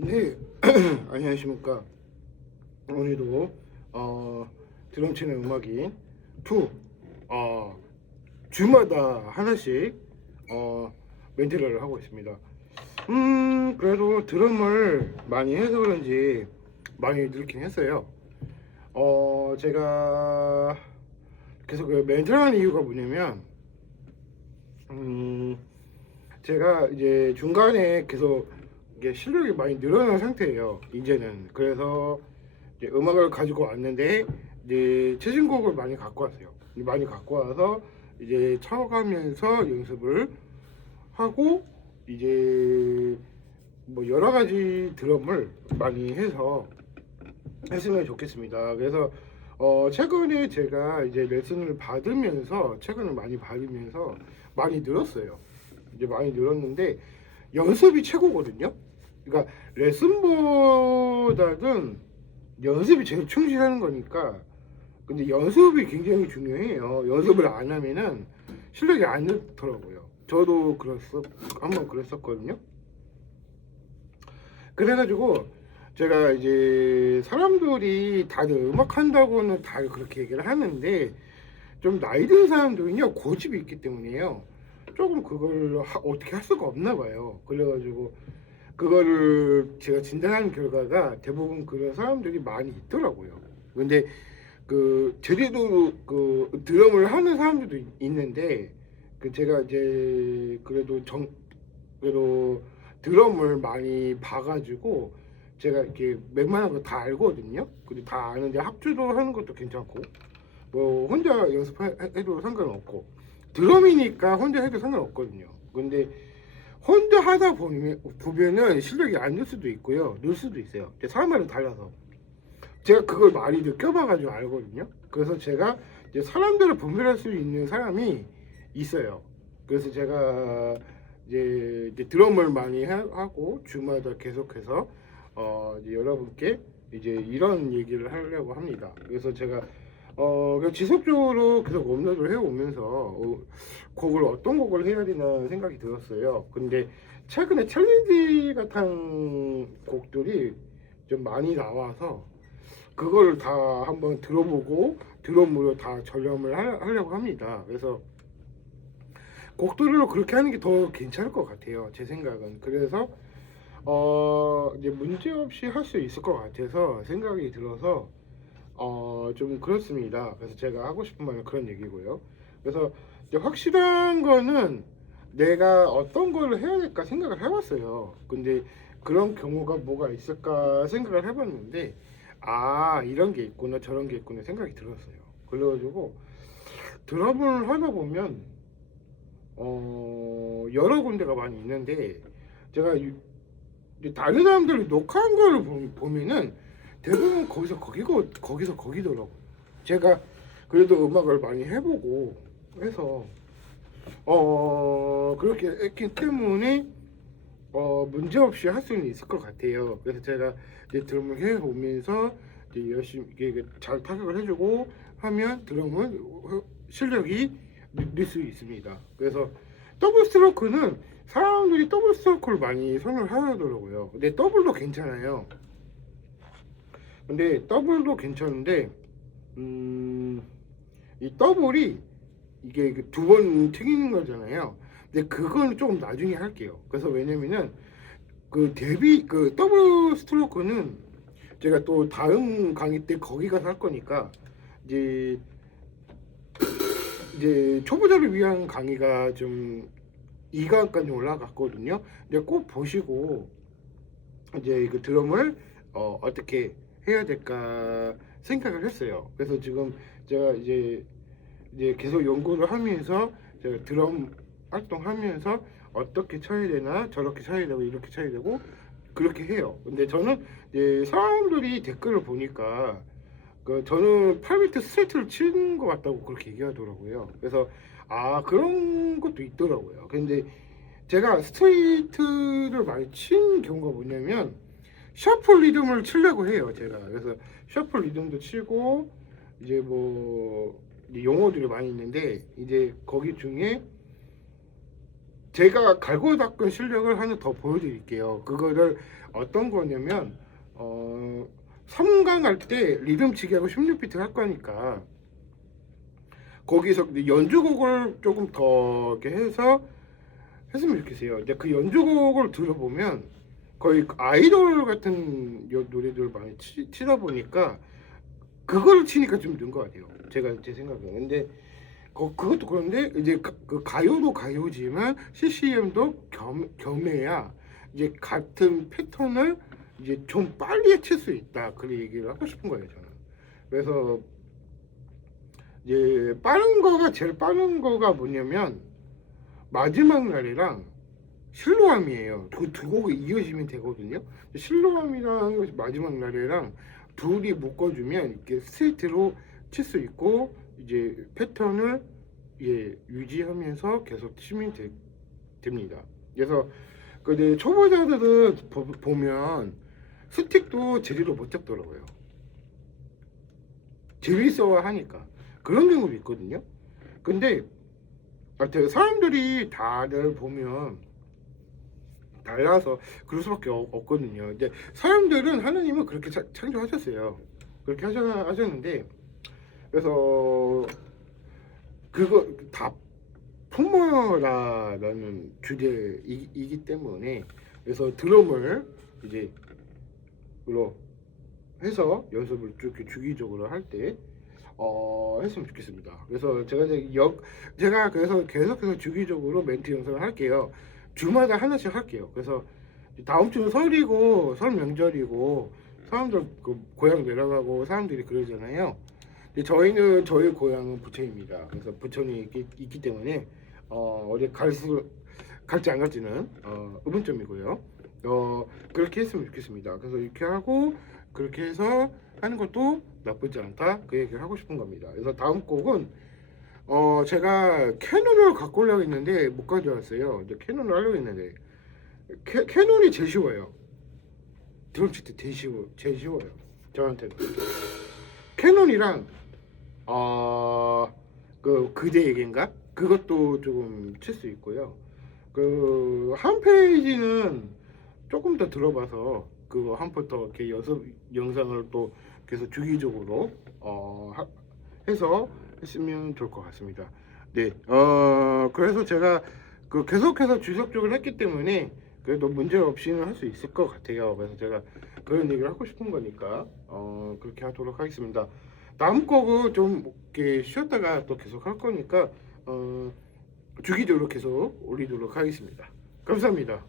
네, 안녕하십니까. 오늘도 드럼 치는 음악인 투 주마다 하나씩 멘트를 하고 있습니다. 그래도 드럼을 많이 해서 그런지 많이 늘긴 했어요. 제가 계속 그 멘트를 하는 이유가 뭐냐면 제가 이제 중간에 계속 이게 실력이 많이 늘어난 상태예요. 이제는. 그래서 이제 음악을 가지고 왔는데 이제 최신곡을 많이 갖고 왔어요. 많이 갖고 와서 이제 쳐가면서 연습을 하고 이제 뭐 여러 가지 드럼을 많이 해서 했으면 좋겠습니다. 그래서 최근에 제가 이제 레슨을 받으면서 최근에 많이 받으면서 많이 늘었어요. 이제 많이 늘었는데 연습이 최고거든요. 그러니까 레슨보다는 연습이 제일 충실하는 거니까. 근데 연습이 굉장히 중요해요. 연습을 안 하면은 실력이 안 늘더라고요. 저도 한번 그랬었거든요. 그래가지고 제가 이제 사람들이 다들 음악 한다고는 다 그렇게 얘기를 하는데 좀 나이 든 사람들은요 고집이 있기 때문에요 조금 그걸 어떻게 할 수가 없나 봐요. 그래가지고 그거를 제가 진단한 결과가 대부분 그런 사람들이 많이 있더라고요. 근데 그 제대로 그 드럼을 하는 사람들도 있는데 그 제가 이제 그래도 드럼을 많이 봐가지고 제가 이렇게 웬만한 거 다 알거든요. 근데 다 아는데 합주도 하는 것도 괜찮고 뭐 혼자 연습해도 상관없고 드럼이니까 혼자 해도 상관없거든요. 근데 혼자 하다 보면은 실력이 안 늘 수도 있고요, 늘 수도 있어요. 사람마다 달라서 제가 그걸 많이 느껴봐가지고 알거든요. 그래서 제가 이제 사람들을 분별할 수 있는 사람이 있어요. 그래서 제가 이제 드럼을 많이 하고 주마다 계속해서 이제 여러분께 이제 이런 얘기를 하려고 합니다. 그래서 제가 그냥 지속적으로 계속 업로드를 해오면서 곡을 어떤 곡을 해야 되나 생각이 들었어요. 근데 최근에 챌린지 같은 곡들이 좀 많이 나와서 그걸 다 한번 들어보고 드럼으로 다 전념을 하려고 합니다. 그래서 곡들로 그렇게 하는 게 더 괜찮을 것 같아요. 제 생각은. 그래서 이제 문제 없이 할 수 있을 것 같아서 생각이 들어서 좀 그렇습니다. 그래서 제가 하고 싶은 말은 그런 얘기고요. 그래서 이제 확실한 거는 내가 어떤 거를 해야 될까 생각을 해봤어요. 근데 그런 경우가 뭐가 있을까 생각을 해봤는데 이런 게 있구나 저런 게 있구나 생각이 들었어요. 그래가지고 드럼을 하다 보면 여러 군데가 많이 있는데 제가 이제 다른 사람들이 녹화한 거를 보면은 대부분 거기서 거기더라고. 제가 그래도 음악을 많이 해보고 해서 그렇게 했기 때문에 문제 없이 할 수는 있을 것 같아요. 그래서 제가 이제 드럼을 해 보면서 이제 열심히 이게 잘 타격을 해주고 하면 드럼은 실력이 늘 수 있습니다. 그래서 더블 스트로크는 사람들이 더블 스트로크를 많이 선호를 하더라고요. 근데 더블도 괜찮아요. 근데 더블도 괜찮은데 이 더블이 이게 두 번 튀기는 거잖아요. 근데 그건 조금 나중에 할게요. 그래서 왜냐면은 그 더블 스트로크는 제가 또 다음 강의 때 거기 가서 할 거니까 이제 초보자를 위한 강의가 좀 2강까지 올라갔거든요. 근데 꼭 보시고 이제 그 드럼을 어떻게 해야 될까 생각을 했어요. 그래서 지금 제가 이제 계속 연구를 하면서 제가 드럼 활동하면서 어떻게 쳐야 되나 저렇게 쳐야 되고 이렇게 쳐야 되고 그렇게 해요. 근데 저는 이제 사람들이 댓글을 보니까 저는 8비트 스트레이트를 치는 것 같다고 그렇게 얘기하더라고요. 그래서 그런 것도 있더라고요. 근데 제가 스트레이트를 많이 친 경우가 뭐냐면 셔플 리듬을 치려고 해요. 제가 그래서 셔플 리듬도 치고 이제 뭐 이제 용어들이 많이 있는데 이제 거기 중에 제가 갈고 닦은 실력을 하나 더 보여드릴게요. 그거를 어떤 거냐면 3강 할 때 리듬치기하고 16비트 할 거니까 거기서 연주곡을 조금 더 이렇게 해서 했으면 좋겠어요. 근데 그 연주곡을 들어보면 거의 아이돌 같은 노래들을 많이 치다 보니까 그걸 치니까 좀 는 것 같아요. 제 생각에. 근데 그것도 그런데 이제 그 가요도 가요지만 CCM도 겸해야 이제 같은 패턴을 이제 좀 빨리 칠 수 있다. 그 얘기를 하고 싶은 거예요, 저는. 그래서 이제 제일 빠른 거가 뭐냐면 마지막 날이랑 실로암이에요. 두 곡이 이어지면 되거든요. 실로암이랑 마지막 날이랑 둘이 묶어주면 이렇게 스트레이트로 칠 수 있고 이제 패턴을 유지하면서 계속 치면 됩니다. 그래서 근데 초보자들은 보면 스틱도 제대로 못 잡더라고요. 재밌어 하니까 그런 경우도 있거든요. 근데 하여튼 사람들이 다들 보면 달라서 그럴 수밖에 없거든요. 근데 사람들은 하느님은 그렇게 창조하셨어요. 그렇게 하셨는데 그래서 그거 다 품어라라는 주제이기 때문에 그래서 드럼을 이제 으로 해서 연습을 쭉 주기적으로 할 때 했으면 좋겠습니다. 그래서 제가 그래서 계속해서 주기적으로 멘트 연습을 할게요. 주마다 하나씩 할게요. 그래서 다음 주는 설이고 설 명절이고 사람들 그 고향 내려가고 사람들이 그러잖아요. 근데 저희 고향은 부천입니다. 그래서 부천이 있기 때문에 어디 갈지 안 갈지는 의문점이고요. 그렇게 했으면 좋겠습니다. 그래서 이렇게 하고 그렇게 해서 하는 것도 나쁘지 않다. 그 얘기를 하고 싶은 겁니다. 그래서 다음 곡은 제가 캐논을 갖고 오려고 했는데 못 가져왔어요. 근데 캐논을 하려고 했는데 캐논이 제일 쉬워요. 드럼 칠 때 제일 쉬워요. 저한테는. 캐논이랑 그 그대 얘기인가? 그것도 조금 칠 수 있고요. 그 한 페이지는 조금 더 들어봐서 그거 한 번 더 이렇게 연습 영상을 또 계속 주기적으로 해서 했으면 좋을 것 같습니다. 네, 그래서 제가 그 계속해서 지속적으로 했기 때문에 그래도 문제 없이는 할 수 있을 것 같아요. 그래서 제가 그런 얘기를 하고 싶은 거니까 그렇게 하도록 하겠습니다. 다음 곡은 좀 이렇게 쉬었다가 또 계속 할 거니까 주기적으로 계속 올리도록 하겠습니다. 감사합니다.